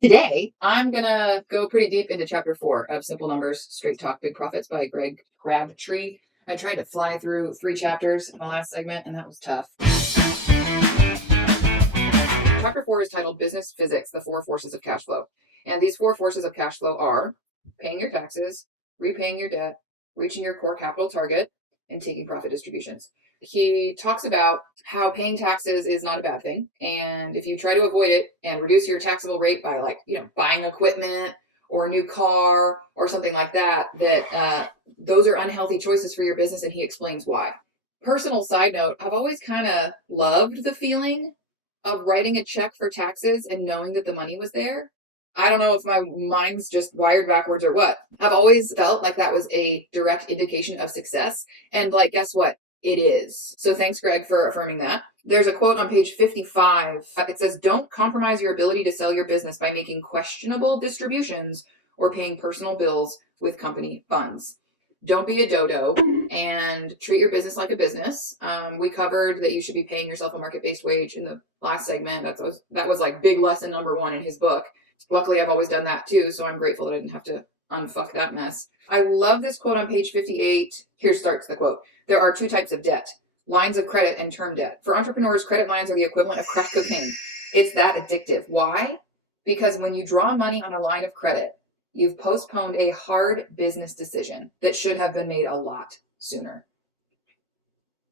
Today, I'm going to go pretty deep into chapter 4 of Simple Numbers, Straight Talk, Big Profits by Greg Crabtree. I tried to fly through 3 chapters in the last segment, and that was tough. Chapter 4 is titled Business Physics, the 4 Forces of Cash Flow. And these 4 forces of cash flow are paying your taxes, repaying your debt, reaching your core capital target, and taking profit distributions. He talks about how paying taxes is not a bad thing. And if you try to avoid it and reduce your taxable rate by buying equipment or a new car or something like that, those are unhealthy choices for your business. And he explains why. Personal side note, I've always kind of loved the feeling of writing a check for taxes and knowing that the money was there. I don't know if my mind's just wired backwards or what. I've always felt like that was a direct indication of success. And guess what? It is. So thanks, Greg, for affirming that. There's a quote on page 55. It says, "Don't compromise your ability to sell your business by making questionable distributions or paying personal bills with company funds. Don't be a dodo and treat your business like a business." We covered that you should be paying yourself a market-based wage in the last segment. That was like big lesson number 1 in his book. Luckily, I've always done that too, so I'm grateful that I didn't have to unfuck that mess. I love this quote on page 58. Here starts the quote. "There are 2 types of debt, lines of credit and term debt. For entrepreneurs, credit lines are the equivalent of crack cocaine. It's that addictive. Why? Because when you draw money on a line of credit, you've postponed a hard business decision that should have been made a lot sooner."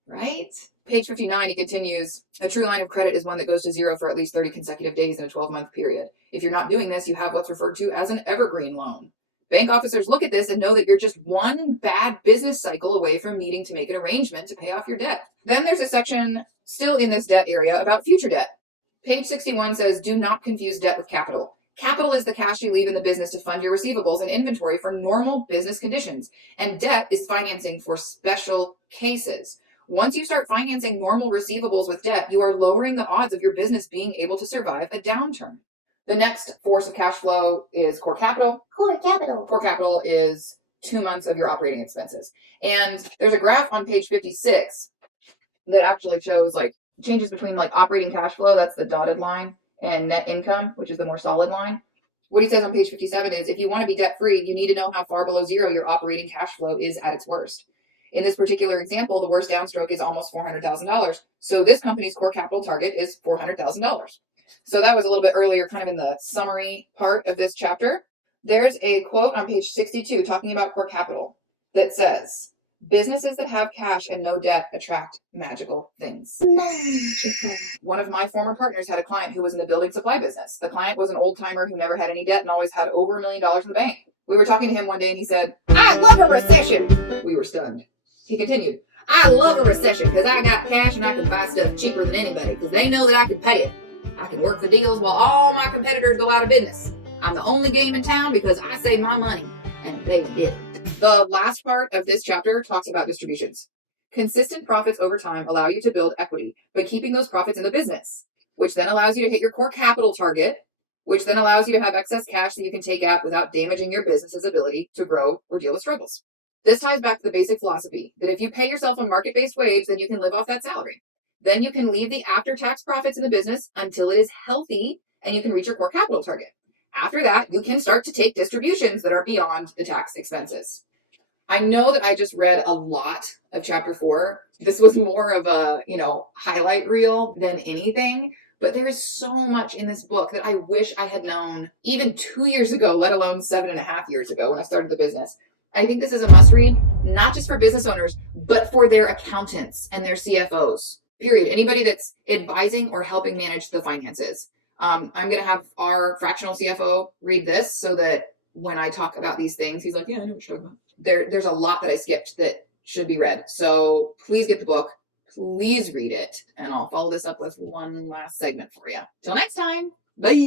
Right? Page 59, he continues, "A true line of credit is one that goes to zero for at least 30 consecutive days in a 12-month period. If you're not doing this, you have what's referred to as an evergreen loan. Bank officers look at this and know that you're just one bad business cycle away from needing to make an arrangement to pay off your debt." Then there's a section still in this debt area about future debt. Page 61 says, "Do not confuse debt with capital. Capital is the cash you leave in the business to fund your receivables and inventory for normal business conditions, and debt is financing for special cases. Once you start financing normal receivables with debt, you are lowering the odds of your business being able to survive a downturn." The next force of cash flow is core capital. Core capital is 2 months of your operating expenses. And there's a graph on page 56 that actually shows changes between operating cash flow, that's the dotted line, and net income, which is the more solid line. What he says on page 57 is, if you want to be debt free, you need to know how far below zero your operating cash flow is at its worst. In this particular example, the worst downstroke is almost $400,000. So this company's core capital target is $400,000. So that was a little bit earlier, kind of in the summary part of this chapter. There's a quote on page 62 talking about core capital that says, "Businesses that have cash and no debt attract magical things." Magical. One of my former partners had a client who was in the building supply business. The client was an old timer who never had any debt and always had over $1 million in the bank. We were talking to him one day and he said, "I love a recession." We were stunned. He continued, "I love a recession because I got cash and I can buy stuff cheaper than anybody because they know that I can pay it. I can work the deals while all my competitors go out of business. I'm the only game in town because I save my money." And they did. The last part of this chapter talks about distributions. "Consistent profits over time allow you to build equity by keeping those profits in the business, which then allows you to hit your core capital target, which then allows you to have excess cash that you can take out without damaging your business's ability to grow or deal with struggles." This ties back to the basic philosophy that if you pay yourself a market-based wage, then you can live off that salary. Then you can leave the after-tax profits in the business until it is healthy and you can reach your core capital target. After that, you can start to take distributions that are beyond the tax expenses. I know that I just read a lot of chapter 4. This was more of a, highlight reel than anything, but there is so much in this book that I wish I had known even 2 years ago, let alone 7.5 years ago when I started the business. I think this is a must read, not just for business owners, but for their accountants and their CFOs, period. Anybody that's advising or helping manage the finances. I'm going to have our fractional CFO read this so that when I talk about these things, he's like, "Yeah, I know what you're talking about." There's a lot that I skipped that should be read. So please get the book. Please read it. And I'll follow this up with one last segment for you. Till next time. Bye.